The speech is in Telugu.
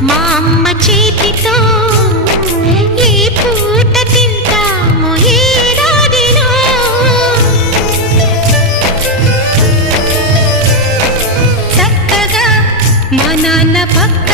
మా అమ్మ చేతితో ఏ పూట తింటాము ఏడాదిలో. చక్కగా మా నాన్న పక్క